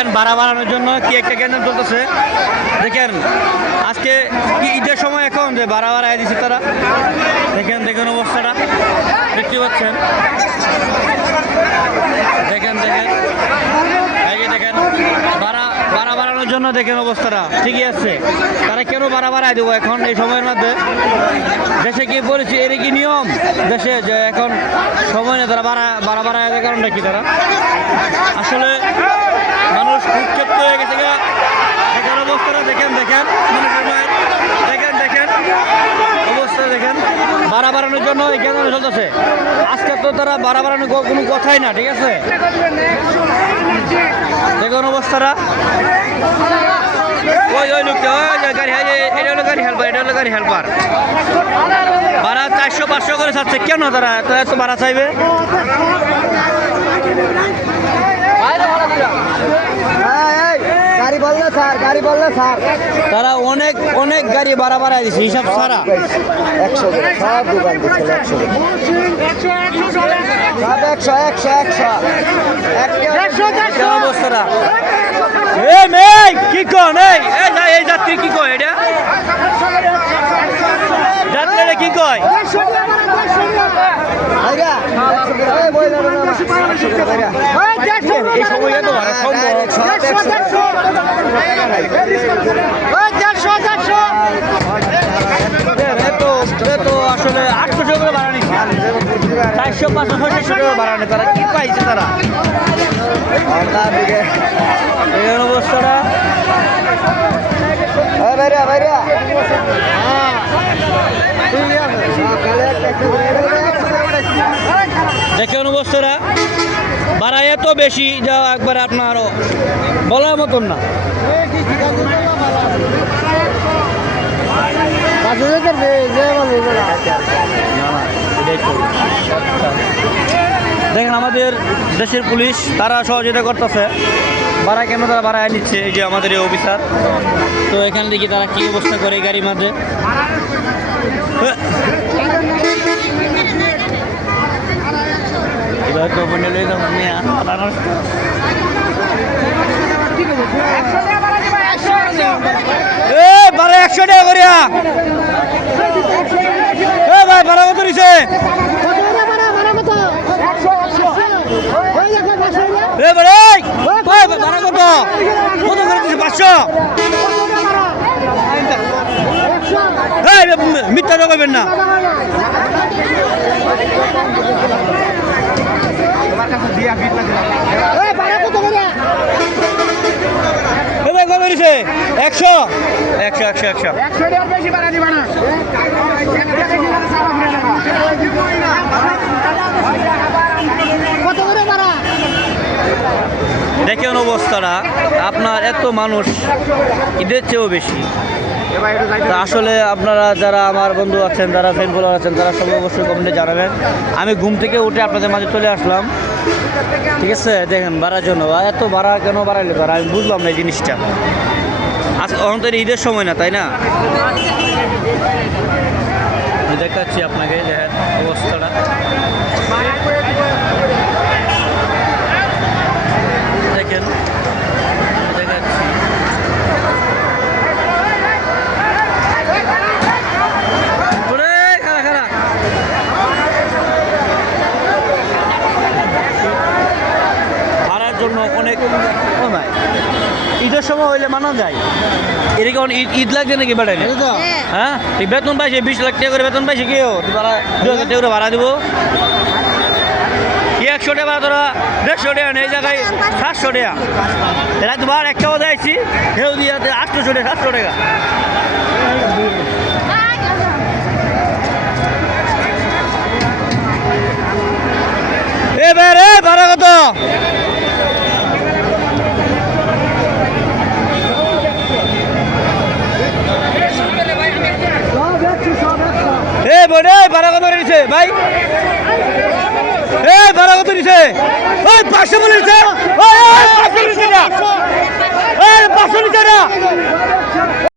দেখেন ভাড়া বাড়ানোর জন্য কি একটা কেন্দ্র চলতেছে। দেখেন আজকে কি ঈদের সময় এখন যে ভাড়া বাড়ায় দিচ্ছে তারা। দেখেন দেখেন অবস্থাটা দেখতে পাচ্ছেন। দেখেন দেখেন এই যে দেখেন ভাড়া বাড়ানোর জন্য দেখেন অবস্থাটা ঠিকই আছে। তারা কেন ভাড়া বাড়ায় দেবো এখন এই সময়ের মধ্যে? দেশে কি বলেছি এর কি নিয়ম দেশে যে এখন সময় নেই তারা ভাড়া বাড়ায় দেওয়ার কারণটা কি? তারা আসলে মানুষ খুব ক্ষেত্র হয়ে গেছে। দেখেন অবস্থাটা দেখেন দেখেন দেখেন দেখেন অবস্থা দেখেন ভাড়া বাড়ানোর জন্য এই কেন চলতেছে। আজকে তো তারা ভাড়া বাড়ানোর কোনো কথাই না, ঠিক আছে? দেখুন অবস্থাটা ওই লোকটা গাড়ি এটা হলো গাড়ি হেল্পার, এটা হলো গাড়ি হেল্পার। ভাড়া 400-500 করে চাচ্ছে কেন তারা এত ভাড়া চাইবে? তারা অনেক গাড়ি ভাড়া বাড়াই দিচ্ছে হিসাব ছাড়া। 100 সব দোকান দিচ্ছে 100 অবস্থাটা কি কন এই যাত্রী কি কয়? এটা যাত্রীরা কি কয়? এই সময় এত ভাড়া সম্ভব? আসলে 800 করে ভাড়া নিচ্ছে, 400-500-600 করে ভাড়া নেই। তারা কি পাইছে? তারা এই অবস্থাটা দেখেন অবস্থাটা ভাড়া এত বেশি যা একবার আপনার বলার মতন না। দেখেন আমাদের দেশের পুলিশ তারা সহযোগিতা করতেছে। ভাড়া কেন তারা ভাড়া নিচ্ছে? এই যে আমাদের এই অফিসার, তো এখান থেকে তারা কি অবস্থা করে গাড়ির মধ্যে। ভাড়া 100 টাকা করিয়া ভাই ভাড়া কত দিছে? ভাড়া কত করে দিছে? 500। মিথ্যা তো করবেন না। কত দিছে? 100 দেখেন অবস্থাটা আপনার এত মানুষ ঈদের চেয়েও বেশি। আসলে আপনারা যারা আমার বন্ধু আছেন, যারা ফ্যান ফলোয়ার আছেন, তারা সবাই অবশ্যই কমেন্টে জানাবেন। আমি ঘুম থেকে উঠে আপনাদের মাঝে চলে আসলাম, ঠিক আছে? দেখেন ভাড়ার জন্য এত ভাড়া কেন বাড়াইলে তারা, আমি বুঝলাম না এই জিনিসটা। আজ অন্তত ঈদের সময় না, তাই না? দেখাচ্ছি আপনাকে দেখেন অবস্থাটা। দেখেন দেখাচ্ছি ভাড়ার জন্য অনেক কমায়। ঈদের সময় হইলে মানা যায়। এরকম ঈদ লাগছে নাকি বেড়াই? হ্যাঁ বেতন পাইছে 20 লাখ টাকা করে বেতন পাইছে। কেউ 2,000 টাকা করে ভাড়া দেবো? 100 টাকা ভাড়া তোরা 150 টাকা নেই, এই জায়গায় 700 টাকা। এরা দুবার একটাও দেয়ছি কেউ দিয়ে 800 টাকা 700 টাকা। এবারে ভাড়া কত? ভাড়া কত নিছে ভাই? ভাড়া কত নিছে? 500 বলেছে। 500 নিছে না।